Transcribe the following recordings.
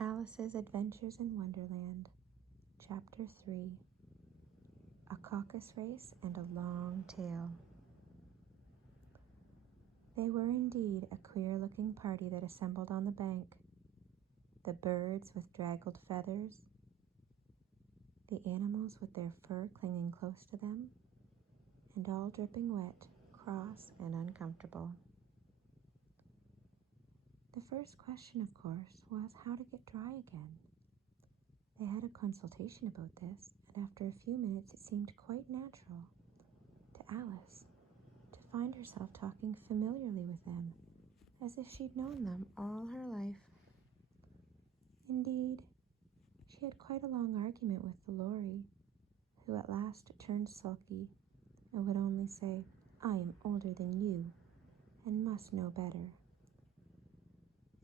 Alice's Adventures in Wonderland, Chapter 3, A Caucus Race and a Long Tail. They were indeed a queer-looking party that assembled on the bank. The birds with draggled feathers, the animals with their fur clinging close to them, and all dripping wet, cross, and uncomfortable. The first question, of course, was how to get dry again. They had a consultation about this, and after a few minutes it seemed quite natural to Alice to find herself talking familiarly with them, as if she'd known them all her life. Indeed, she had quite a long argument with the Lorry, who at last turned sulky and would only say, "I am older than you, and must know better."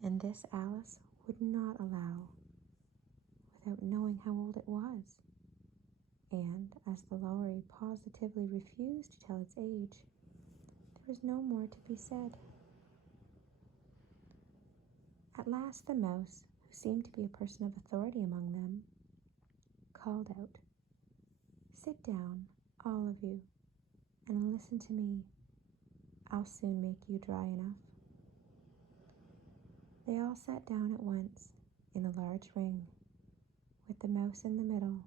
And this Alice would not allow, without knowing how old it was. And as the Lorry positively refused to tell its age, there was no more to be said. At last the mouse, who seemed to be a person of authority among them, called out, "Sit down, all of you, and listen to me. I'll soon make you dry enough." They all sat down at once, in a large ring, with the mouse in the middle.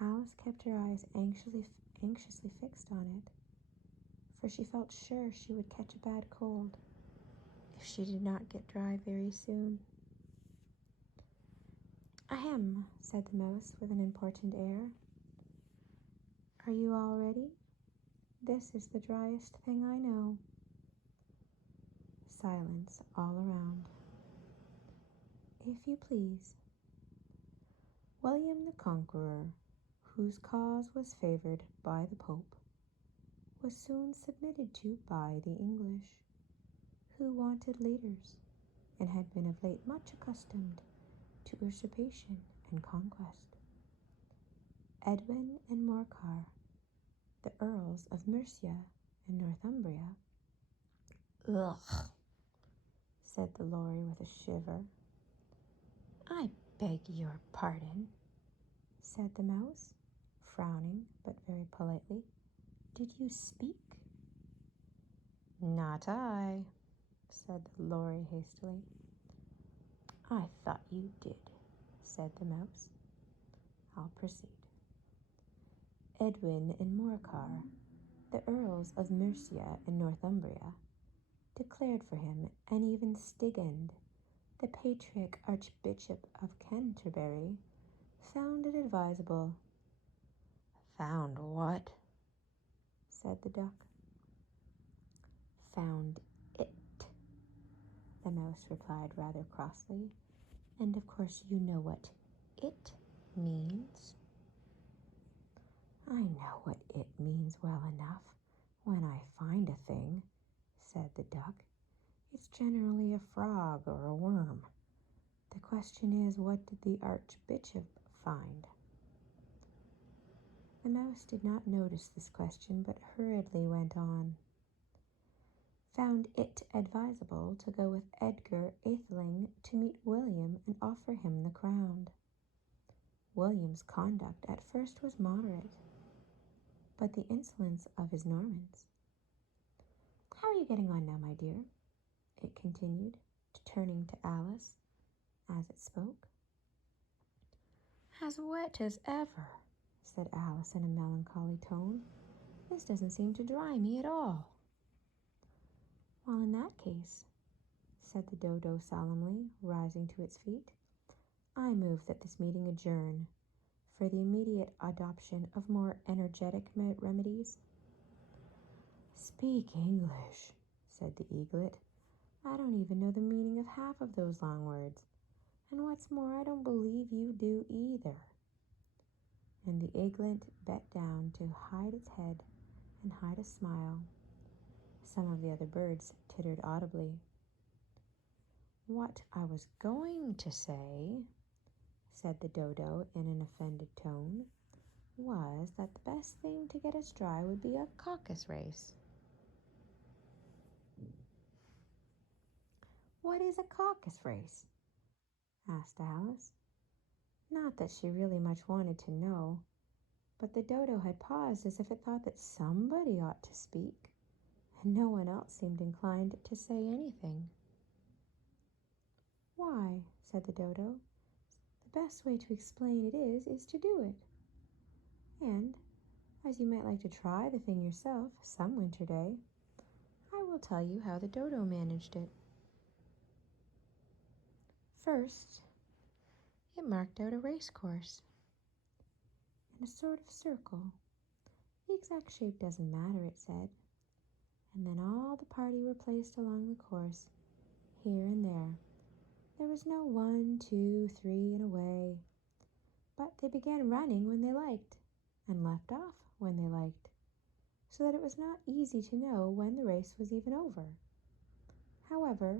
Alice kept her eyes anxiously fixed on it, for she felt sure she would catch a bad cold if she did not get dry very soon. "Ahem," said the mouse with an important air. "Are you all ready? This is the driest thing I know." Silence all around. "If you please. William the Conqueror, whose cause was favored by the Pope, was soon submitted to by the English, who wanted leaders, and had been of late much accustomed to usurpation and conquest. Edwin and Morcar, the Earls of Mercia and Northumbria—" "Ugh," said the Lorry with a shiver. "I beg your pardon," said the mouse, frowning but very politely. "Did you speak?" "Not I," said the Lorry hastily. "I thought you did," said the mouse. "I'll proceed. Edwin and Morcar, the Earls of Mercia and Northumbria, declared for him, and even Stigand, the patriarch Archbishop of Canterbury, found it advisable." "Found what?" said the duck. "Found it," the mouse replied rather crossly. "And of course you know what it means." "I know what it means well enough when I find a thing," said the duck. "It's generally a frog or a worm. The question is, what did the Archbishop find?" The mouse did not notice this question, but hurriedly went on. "Found it advisable to go with Edgar Atheling to meet William and offer him the crown. William's conduct at first was moderate, but the insolence of his Normans—" "How are you getting on now, my dear?" it continued, turning to Alice as it spoke. "As wet as ever," said Alice in a melancholy tone. "This doesn't seem to dry me at all." "Well, in that case," said the dodo solemnly, rising to its feet, "I move that this meeting adjourn for the immediate adoption of more energetic remedies." "Speak English," said the eaglet. "I don't even know the meaning of half of those long words. And what's more, I don't believe you do either." And the eaglet bent down to hide its head and hide a smile. Some of the other birds tittered audibly. "What I was going to say," said the dodo in an offended tone, "was that the best thing to get us dry would be a caucus race." "What is a caucus race?" asked Alice. Not that she really much wanted to know, but the dodo had paused as if it thought that somebody ought to speak, and no one else seemed inclined to say anything. Why, said the dodo, the best way to explain it is to do it. And, as you might like to try the thing yourself some winter day, I will tell you how the dodo managed it. First, it marked out a race course in a sort of circle. The exact shape doesn't matter, it said. And then all the party were placed along the course, here and there. There was no 1, 2, 3 and away, but they began running when they liked, and left off when they liked, so that it was not easy to know when the race was even over. However,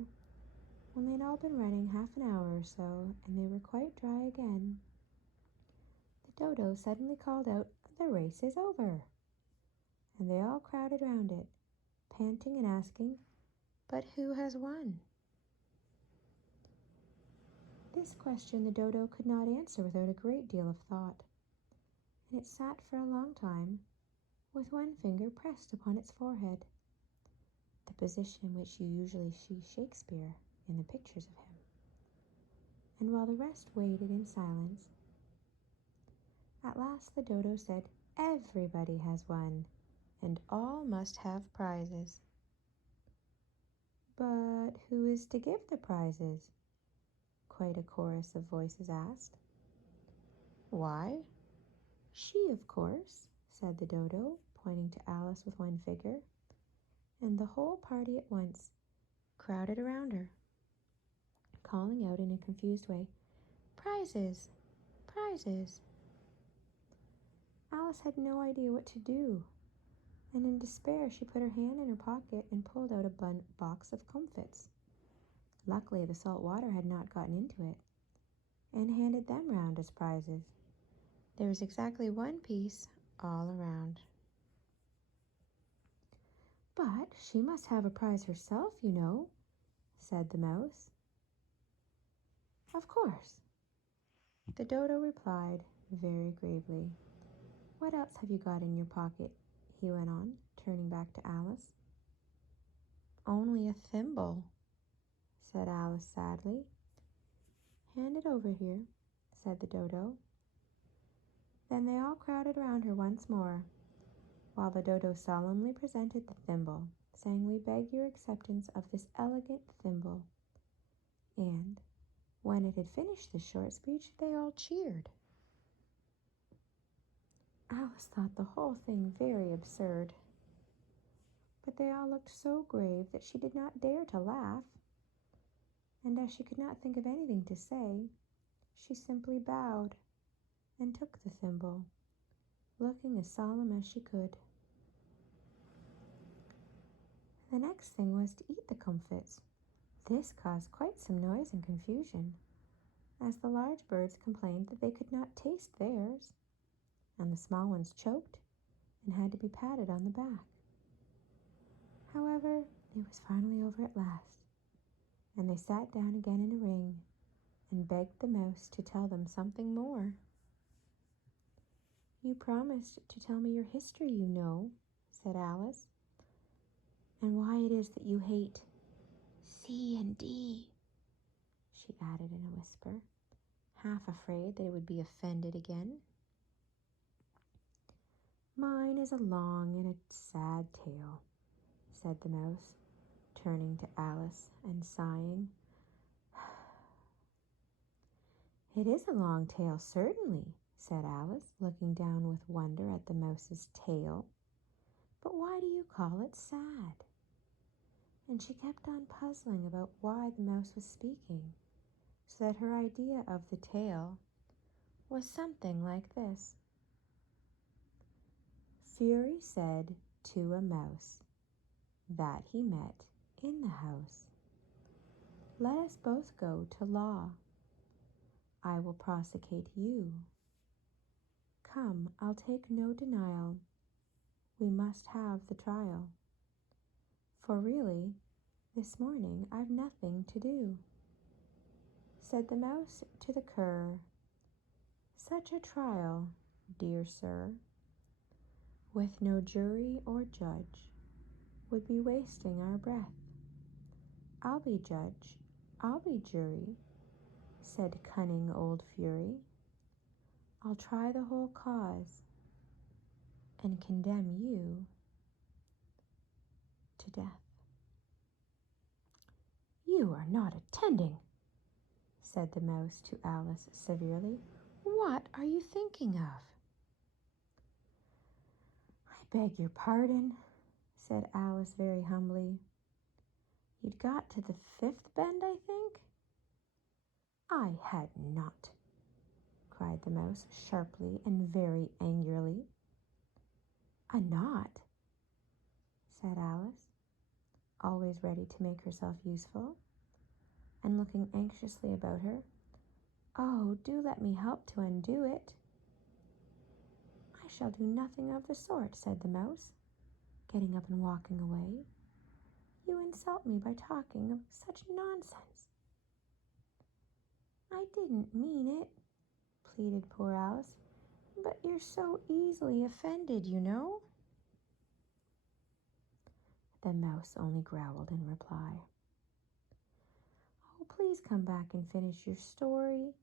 when they'd all been running half an hour or so, and they were quite dry again, the dodo suddenly called out, "The race is over!" And they all crowded round it, panting and asking, "But who has won?" This question the dodo could not answer without a great deal of thought, and it sat for a long time, with one finger pressed upon its forehead, the position in which you usually see Shakespeare in the pictures of him. And while the rest waited in silence, at last the dodo said, "Everybody has won, and all must have prizes." "But who is to give the prizes?" quite a chorus of voices asked. "Why, she, of course," said the dodo, pointing to Alice with one finger, and the whole party at once crowded around her, calling out in a confused way, "Prizes! Prizes!" Alice had no idea what to do, and in despair she put her hand in her pocket and pulled out a box of comfits. Luckily the salt water had not gotten into it, and handed them round as prizes. There was exactly one piece all around. "But she must have a prize herself, you know," said the mouse. "Of course," the dodo replied very gravely. "What else have you got in your pocket?" he went on, turning back to Alice. "Only a thimble," said Alice sadly. "Hand it over here," said the dodo. Then they all crowded round her once more, while the dodo solemnly presented the thimble, saying, "We beg your acceptance of this elegant thimble." And when it had finished this short speech, they all cheered. Alice thought the whole thing very absurd, but they all looked so grave that she did not dare to laugh, and as she could not think of anything to say, she simply bowed and took the thimble, looking as solemn as she could. The next thing was to eat the comfits. This caused quite some noise and confusion, as the large birds complained that they could not taste theirs, and the small ones choked and had to be patted on the back. However, it was finally over at last, and they sat down again in a ring and begged the mouse to tell them something more. "You promised to tell me your history, you know," said Alice, "and why it is that you hate C and D," she added in a whisper, half afraid they would be offended again. "Mine is a long and a sad tale," said the mouse, turning to Alice and sighing. "It is a long tale, certainly," said Alice, looking down with wonder at the mouse's tail. "But why do you call it sad?" And she kept on puzzling about why the mouse was speaking, so that her idea of the tale was something like this. Fury said to a mouse that he met in the house, "Let us both go to law. I will prosecute you. Come, I'll take no denial. We must have the trial. For really, this morning I've nothing to do. said the mouse to the cur. "Such a trial, dear sir, with no jury or judge, would be wasting our breath. I'll be judge, I'll be jury," said cunning old Fury. "I'll try the whole cause and condemn you to death." "You are not attending," said the mouse to Alice severely. "What are you thinking of?" "I beg your pardon," said Alice very humbly. "You'd got to the fifth bend, I think?" "I had not," cried the mouse sharply and very angrily. "A not?" said Alice, always ready to make herself useful, and looking anxiously about her. "Oh, do let me help to undo it." "I shall do nothing of the sort," said the mouse, getting up and walking away. "You insult me by talking of such nonsense." "I didn't mean it," pleaded poor Alice, "but you're so easily offended, you know." The mouse only growled in reply. "Oh, please come back and finish your story,"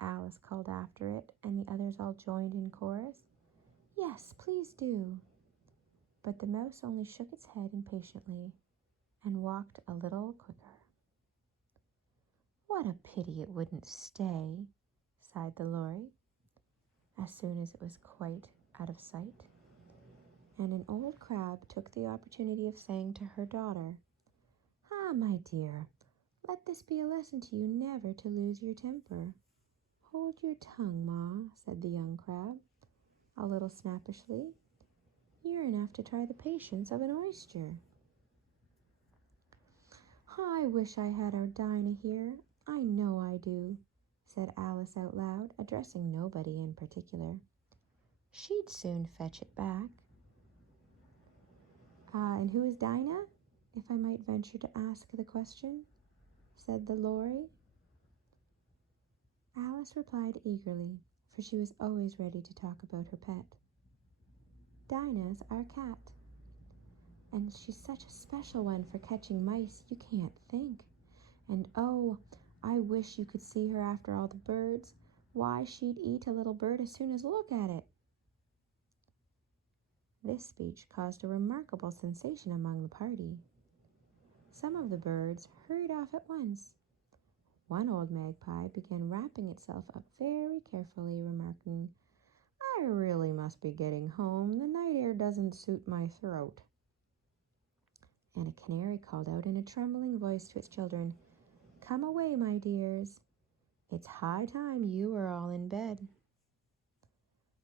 Alice called after it, and the others all joined in chorus. "Yes, please do." But the mouse only shook its head impatiently and walked a little quicker. "What a pity it wouldn't stay," sighed the Lory, as soon as it was quite out of sight. And an old crab took the opportunity of saying to her daughter, "Ah, my dear, let this be a lesson to you never to lose your temper." "Hold your tongue, Ma," said the young crab, a little snappishly. "You're enough to try the patience of an oyster." "I wish I had our Dinah here. I know I do," said Alice out loud, addressing nobody in particular. "She'd soon fetch it back." "And who is Dinah, if I might venture to ask the question?" said the Lory. Alice replied eagerly, for she was always ready to talk about her pet. "Dinah's our cat, and she's such a special one for catching mice you can't think. And oh, I wish you could see her after all the birds. Why, she'd eat a little bird as soon as look at it." This speech caused a remarkable sensation among the party. Some of the birds hurried off at once. One old magpie began wrapping itself up very carefully, remarking, "I really must be getting home. The night air doesn't suit my throat." And a canary called out in a trembling voice to its children, "Come away, my dears. It's high time you were all in bed."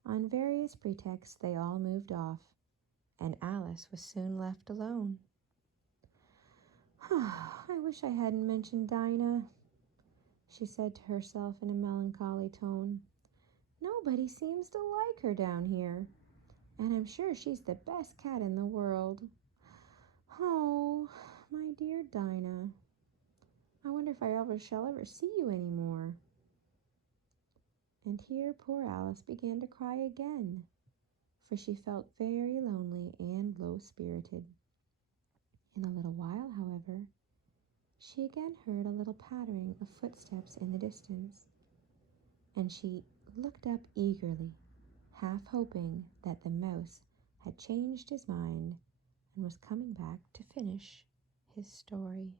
On various pretexts they all moved off, and Alice was soon left alone. "I wish I hadn't mentioned Dinah," she said to herself in a melancholy tone. "Nobody seems to like her down here, and I'm sure she's the best cat in the world. Oh, my dear Dinah, I wonder if I shall ever see you any more." And here poor Alice began to cry again, for she felt very lonely and low-spirited. In a little while, however, she again heard a little pattering of footsteps in the distance, and she looked up eagerly, half hoping that the mouse had changed his mind and was coming back to finish his story.